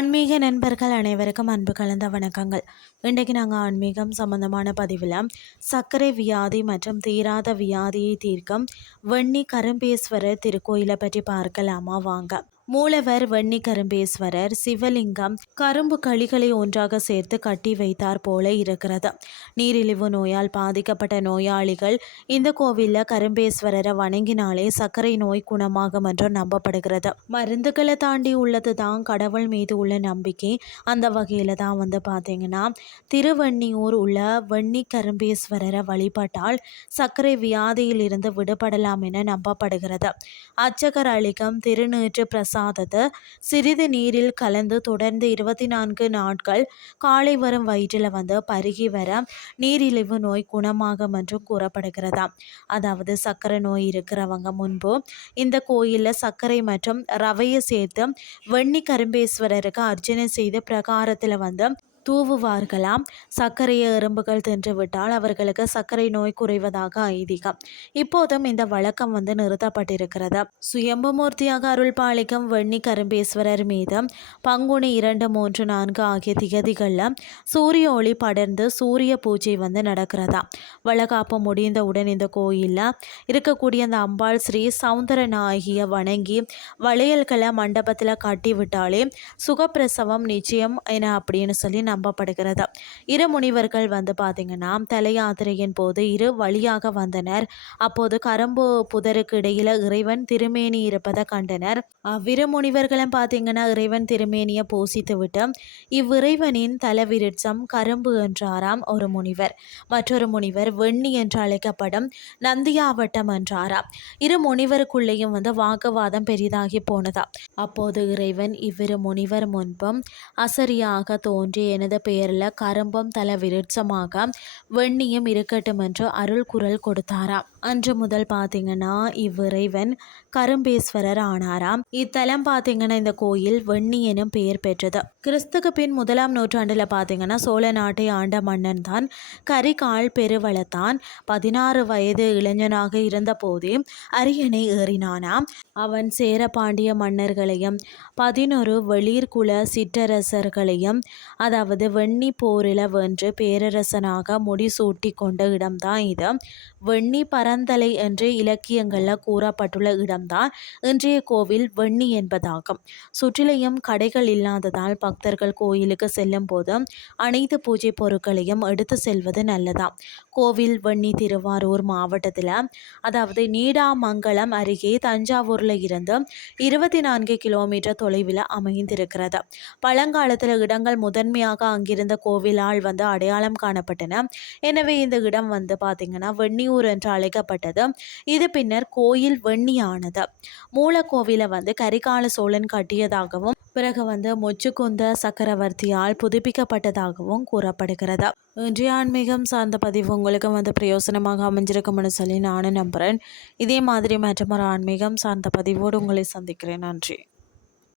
ஆன்மீக நண்பர்கள் அனைவருக்கும் அன்பு கலந்த வணக்கங்கள். இன்றைக்கு நாங்கள் ஆன்மீகம் சம்பந்தமான பதிவில் சர்க்கரை வியாதி மற்றும் தீராத வியாதியை தீர்க்கும் வெண்ணி கரும்பேஸ்வரர் திருக்கோயிலை பற்றி பார்க்கலாமா வாங்க. மூலவர் வெண்ணி கரும்பேஸ்வரர் சிவலிங்கம் கரும்பு களிகளை ஒன்றாக சேர்த்து கட்டி வைத்தார் போல இருக்கிறது. நீரிழிவு நோயால் பாதிக்கப்பட்ட நோயாளிகள் இந்த கோவிலில் கரும்பேஸ்வரரை வணங்கினாலே சர்க்கரை நோய் குணமாகும் என்று நம்பப்படுகிறது. மருந்துகளை தாண்டி உள்ளது தான் கடவுள் மீது உள்ள நம்பிக்கை. அந்த வகையில் தான் பார்த்தீங்கன்னா திருவெண்ணியூர் உள்ள வெண்ணி கரும்பேஸ்வரரை வழிபட்டால் சர்க்கரை வியாதியில் இருந்து விடுபடலாம் என நம்பப்படுகிறது. அர்ச்சகர் அளிக்கும் திருநீற்று பிரசாதத்தை சிறிது நீரில் கலந்து தொடர்ந்து 24 நாட்கள் காலை வரும் வயிற்றில் பருகி வர நீரிழிவு நோய் குணமாகும் என்று கூறப்படுகிறதா. அதாவது சர்க்கரை நோய் இருக்கிறவங்க முன்பு இந்த கோயிலில் சர்க்கரை மற்றும் ரவையை சேர்த்து வெண்ணி கரும்பேஸ்வரருக்கு அர்ச்சனை செய்து பிரகாரத்தில் தூவுவார்களாம். சர்க்கரையை எறும்புகள் தின்று விட்டால் அவர்களுக்கு சர்க்கரை நோய் குறைவதாக ஐதீகம். இப்போதும் இந்த வழக்கம் நிறுத்தப்பட்டிருக்கிறது. சுயம்புமூர்த்தியாக அருள் பாலிக்கும் வெண்ணி கரும்பேஸ்வரர் மீது பங்குனி 2, 3, 4 ஆகிய திகதிகளில் சூரிய ஒளி படர்ந்து சூரிய பூஜை நடக்கிறதா. வளகாப்பு முடிந்தவுடன் இந்த கோயிலில் இருக்கக்கூடிய அந்த அம்பாள் ஸ்ரீ சவுந்தர நாயகியை வணங்கி வளையல்களை மண்டபத்தில் கட்டி விட்டாலே சுகப்பிரசவம் நிச்சயம் என அப்படின்னு சொல்லி நம்பப்படுகிறது. இரு முனிவர்கள் பார்த்தீங்கன்னா தல யாத்திரையின் போது இரு வழியாக வந்தனர். அப்போது கரும்பு புதருக்கு இடையில இறைவன் திருமேனி இருப்பதை கண்டனர். அவ்விரு முனிவர்களும் பார்த்தீங்கன்னா இறைவன் திருமேனியை பூசித்து விட்டு இவ்விறைவனின் தலவிருட்சம் கரும்பு என்றாராம் ஒரு முனிவர். மற்றொரு முனிவர் வெண்ணி என்று அழைக்கப்படும் நந்தியாவட்டம் என்றாராம். இரு முனிவருக்குள்ளேயும் வாக்குவாதம் பெரிதாகி போனதா. அப்போது இறைவன் இவ்விரு முனிவர் முன்பும் அசரியாக தோன்றி எனது பெயரில் கரும்பும் தல விருட்சமாக வெண்ணியும் இருக்கட்டும் என்று அருள் குரல் கொடுத்தாராம். அன்று முதல் பார்த்தீங்கன்னா இவ்விறைவன் கரும்பேஸ்வரர் ஆனாராம். இத்தலம் பார்த்தீங்கன்னா இந்த கோயில் வெண்ணி எனும் பெயர் பெற்றது. கிறிஸ்துக்கு பின் 1ஆம் நூற்றாண்டில் பார்த்தீங்கன்னா சோழ நாட்டை ஆண்ட மன்னன் தான் கரிகால் பெருவளத்தான் 16 வயது இளைஞனாக இருந்த போதே அரியணை ஏறினானாம். அவன் சேர பாண்டிய மன்னர்களையும் 11 வெளிர்குல சிற்றரசர்களையும் அதாவது வெண்ணி போரில் வென்று பேரரசனாக முடிசூட்டி கொண்ட இடம்தான் இது. வெண்ணி பரந்தலை என்று இலக்கியங்களில் கூறப்பட்டுள்ள இடம்தான் இன்றைய கோவில் வெண்ணி என்பதாகும். சுற்றிலையும் கடைகள் இல்லாததால் பக்தர்கள் கோயிலுக்கு செல்லும் போது அனைத்து பூஜை பொருட்களையும் எடுத்து செல்வது நல்லதாம். கோவில் வெண்ணி திருவாரூர் மாவட்டத்தில் அதாவது நீடாமங்கலம் அருகே தஞ்சாவூரில் இருந்து 24 கிலோமீட்டர் தொலைவில் அமைந்திருக்கிறது. பழங்காலத்தில் இடங்கள் முதன்மையாக அங்கிருந்த கோவிலால் அடையாளம் காணப்பட்டன. எனவே இந்த இடம் பார்த்தீங்கன்னா வெண்ணியூர் என்று அழைக்கப்பட்டது. இது பின்னர் கோயில் வெண்ணியானது. மூலக்கோவிலை கரிகால சோழன் கட்டியதாகவும் பிறகு மொச்சுக்குந்த சக்கரவர்த்தியால் புதுப்பிக்கப்பட்டதாகவும் கூறப்படுகிறது. இன்றைய ஆன்மீகம் சார்ந்த பதிவு உங்களுக்கு பிரயோசனமாக அமைஞ்சிருக்கும்னு சொல்லி நானும் நம்புகிறேன். இதே மாதிரி மற்றொரு ஆன்மீகம் சார்ந்த பதிவோடு உங்களை சந்திக்கிறேன். நன்றி.